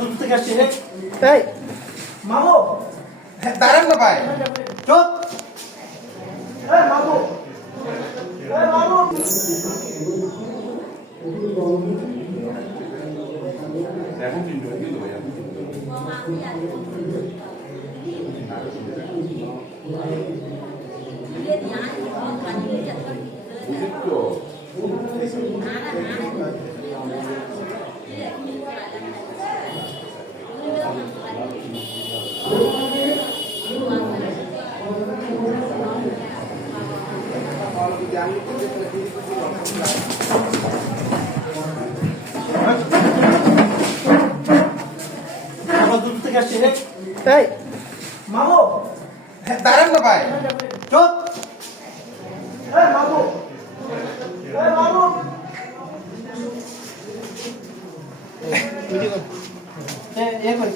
দূর থেকে আসছি রে। এই মামু দাঁড়ান না ভাই, চুপ। এই মামু, এই মামু। দূর থেকে আসছি রে। এই মামু দাঁড়ান না ভাই, চুপ। এই মামু, এই মামু। এ করি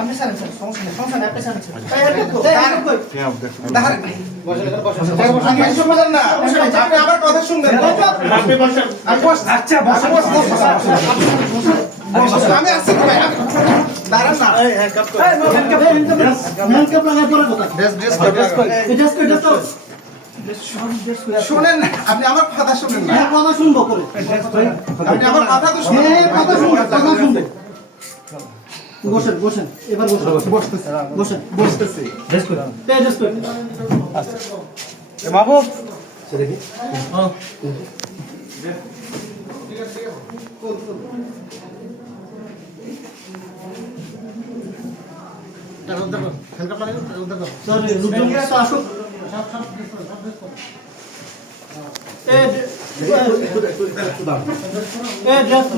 আপনি স্যার সমস্যা নেই আপনি স্যার আপনি আমার কথা শুনবেন। আচ্ছা আমি আসছি তো ভাই, দাঁড়ান না। শুনেন না, আপনি আমার কথা শুনেন না। কথা শুনবো করে আপনি আমার কথা তো শুনেন। কথা শুনবো। বসেন বসেন এবার বসেন বসতেছি। মাহবুব আসুক।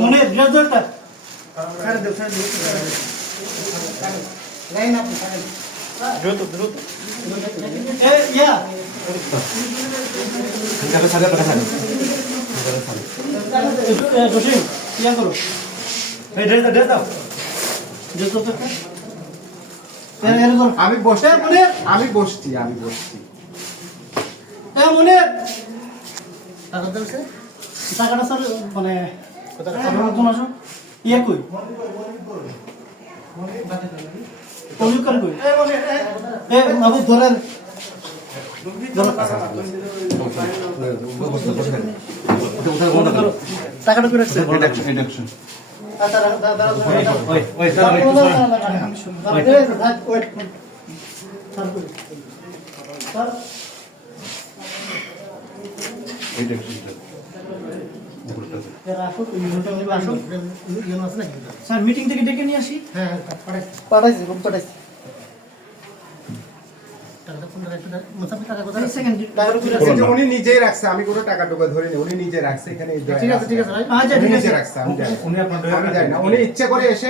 মনে ড্রেস দরকার আমি বসছি, আমি বসছি। মনে টাকাটা স্যার মানে ইয়ে কই পলিকার কই এ বাবু ধরেন টাকাটা করে রাখছে স্যার মিটিং থেকে ডেকে নিয়ে আসি। পাঠাইছি উনি নিজেই রাখছে, আমি কোনো টাকা টুকা ধরিনি, উনি নিজে রাখছে এখানে। ঠিক আছে উনি নিজে রাখছে, আমি জানি না। উনি ইচ্ছে করে এসে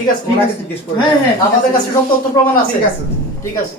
ঠিক আছে ওনাকে জিজ্ঞেস করে। হ্যাঁ আমাদের কাছে সব তথ্য প্রমাণ আছে। ঠিক আছে। ঠিক আছে